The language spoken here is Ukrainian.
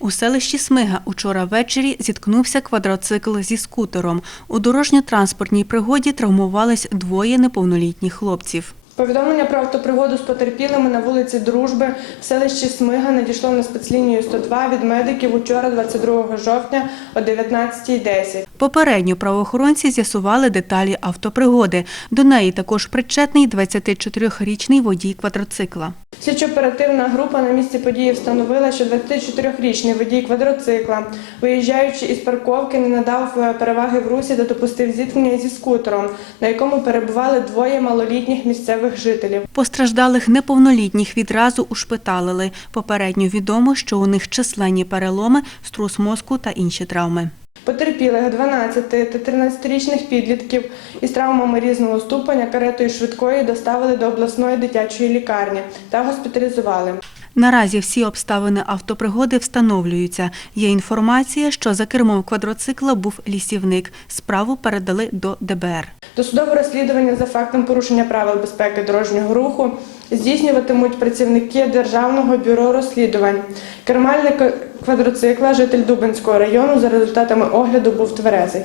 У селищі Смига учора ввечері зіткнувся квадроцикл зі скутером. У дорожньо-транспортній пригоді травмувались двоє неповнолітніх хлопців. Повідомлення про автопригоду з потерпілими на вулиці Дружби в селищі Смига надійшло на спецлінію 102 від медиків учора, 22 жовтня о 19.10. Попередньо правоохоронці з'ясували деталі автопригоди. До неї також причетний 24-річний водій квадроцикла. Слідчо-оперативна група на місці події встановила, що 24-річний водій квадроцикла, виїжджаючи із парковки, не надав е, переваги в русі та допустив зіткнення зі скутером, на якому перебували двоє малолітніх місцевих жителів. Постраждалих неповнолітніх відразу ушпиталили. Попередньо відомо, що у них численні переломи, струс мозку та інші травми. Потерпілих 12 та 13-річних підлітків із травмами різного ступеня каретою швидкої доставили до обласної дитячої лікарні та госпіталізували. Наразі всі обставини автопригоди встановлюються. Є інформація, що за кермом квадроцикла був лісівник. Справу передали до ДБР. Досудове розслідування за фактом порушення правил безпеки дорожнього руху здійснюватимуть працівники Державного бюро розслідувань. Кермальник квадроцикла, житель Дубинського району, за результатами огляду був тверезий.